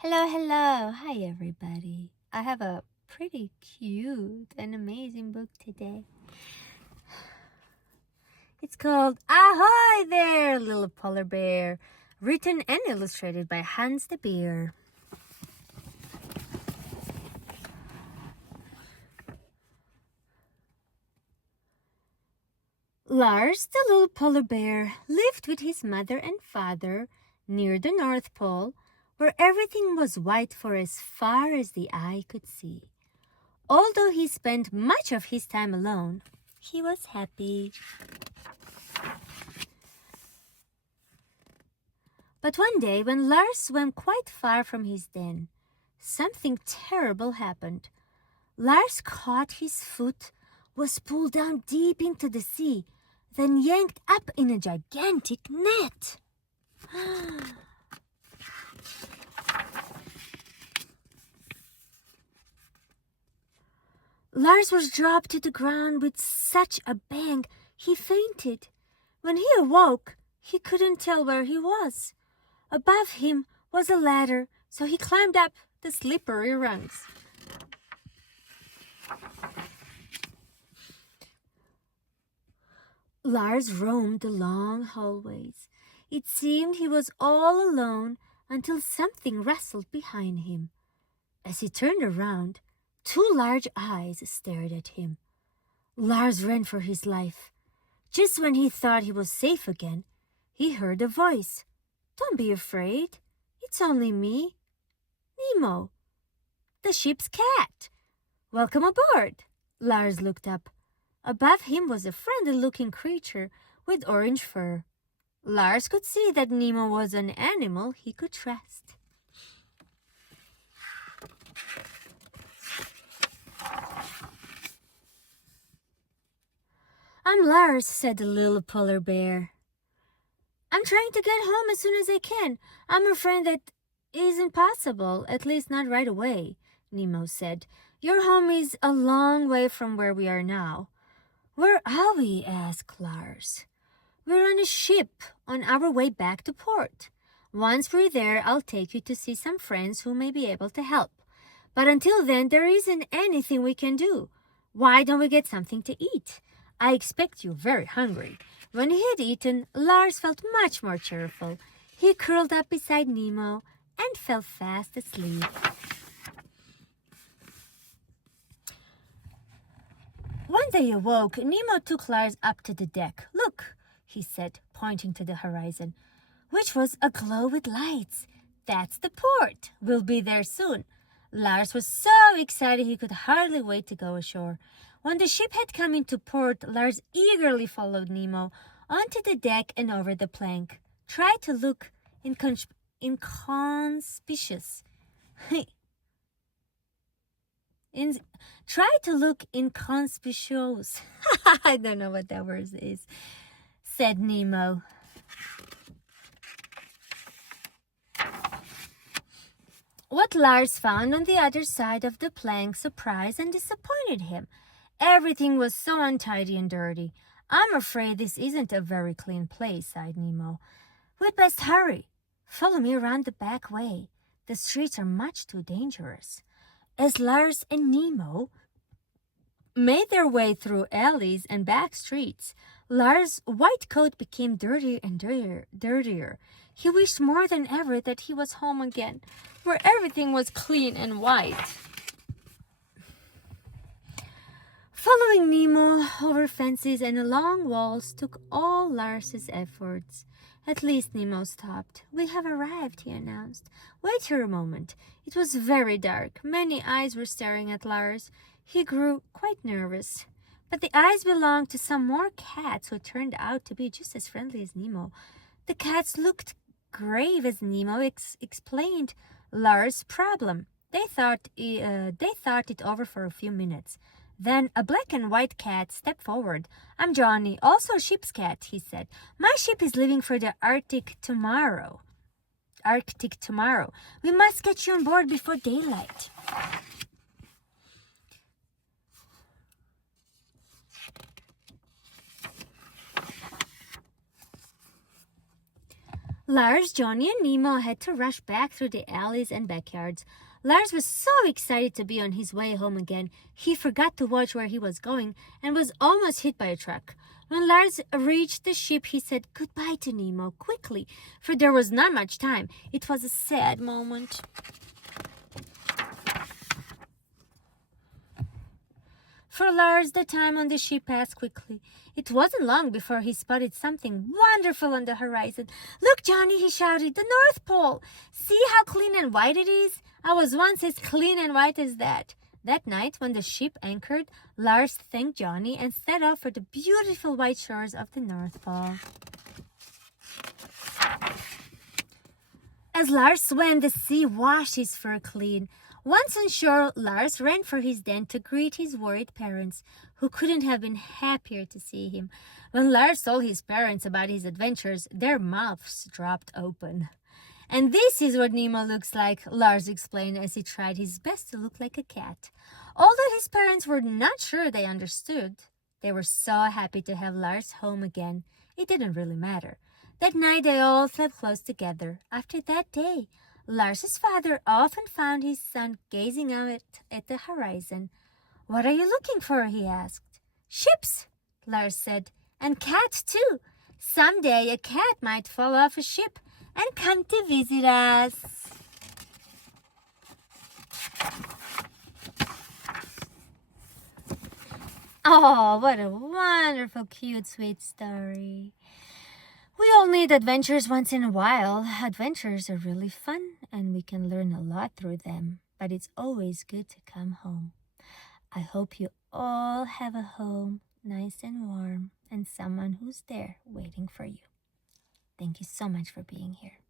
Hello, hello. Hi, everybody. I have a pretty cute and amazing book today. It's called Ahoy There, Little Polar Bear, written and illustrated by Hans the Bear. Lars, the little polar bear, lived with his mother and father near the North Pole, where everything was white for as far as the eye could see. Although he spent much of his time alone, he was happy. But one day, when Lars swam quite far from his den, something terrible happened. Lars caught his foot, was pulled down deep into the sea, then yanked up in a gigantic net. Lars was dropped to the ground with such a bang he fainted. When he awoke, he couldn't tell where he was. Above him was a ladder, so he climbed up the slippery rungs. Lars roamed the long hallways. It seemed he was all alone until something rustled behind him. As he turned around, two large eyes stared at him. Lars ran for his life. Just when he thought he was safe again, he heard a voice. "Don't be afraid. It's only me, Nemo, the ship's cat. Welcome aboard." Lars looked up. Above him was a friendly-looking creature with orange fur. Lars could see that Nemo was an animal he could trust. "I'm Lars," said the little polar bear. "I'm trying to get home as soon as I can. I'm afraid that isn't possible, at least not right away," Nemo said. "Your home is a long way from where we are now." "Where are we?" asked Lars. "We're on a ship on our way back to port. Once we're there, I'll take you to see some friends who may be able to help. But until then, there isn't anything we can do. Why don't we get something to eat? I expect you're very hungry." When he had eaten, Lars felt much more cheerful. He curled up beside Nemo and fell fast asleep. When they awoke, Nemo took Lars up to the deck. "Look," he said, pointing to the horizon, which was aglow with lights. "That's the port. We'll be there soon." Lars was so excited he could hardly wait to go ashore. When the ship had come into port, Lars eagerly followed Nemo onto the deck and over the plank. Try to look inconspicuous. Try to look inconspicuous. I don't know what that word is, said Nemo. What Lars found on the other side of the plank surprised and disappointed him. Everything was so untidy and dirty. "I'm afraid this isn't a very clean place," sighed Nemo. "We'd best hurry. Follow me around the back way. The streets are much too dangerous." As Lars and Nemo made their way through alleys and back streets, Lars' white coat became dirtier and dirtier. He wished more than ever that he was home again, where everything was clean and white. Following Nemo over fences and along walls took all Lars's efforts. At least Nemo stopped. "We have arrived," he announced. "Wait here a moment." It was very dark. Many eyes were staring at Lars. He grew quite nervous. But the eyes belonged to some more cats who turned out to be just as friendly as Nemo. The cats looked grave as Nemo explained Lars' problem. They thought it over for a few minutes. Then a black and white cat stepped forward. "I'm Johnny, also a ship's cat," he said. "My ship is leaving for the Arctic tomorrow. We must get you on board before daylight." Lars, Johnny, and Nemo had to rush back through the alleys and backyards. Lars was so excited to be on his way home again, he forgot to watch where he was going and was almost hit by a truck. When Lars reached the ship, he said goodbye to Nemo quickly, for there was not much time. It was a sad moment. For Lars, the time on the ship passed quickly. It wasn't long before he spotted something wonderful on the horizon. "Look, Johnny," he shouted, "the North Pole! See how clean and white it is? I was once as clean and white as that." That night, when the ship anchored, Lars thanked Johnny and set off for the beautiful white shores of the North Pole. As Lars swam, the sea washed his fur clean. Once on shore, Lars ran for his den to greet his worried parents, who couldn't have been happier to see him. When Lars told his parents about his adventures, their mouths dropped open. "And this is what Nemo looks like," Lars explained as he tried his best to look like a cat. Although his parents were not sure they understood, they were so happy to have Lars home again. It didn't really matter. That night they all slept close together. After that day, Lars's father often found his son gazing out at the horizon. "What are you looking for?" he asked. "Ships," Lars said, "and cats too. Someday a cat might fall off a ship and come to visit us." Oh, what a wonderful, cute, sweet story. We all need adventures once in a while. Adventures are really fun and we can learn a lot through them, but it's always good to come home. I hope you all have a home nice and warm and someone who's there waiting for you. Thank you so much for being here.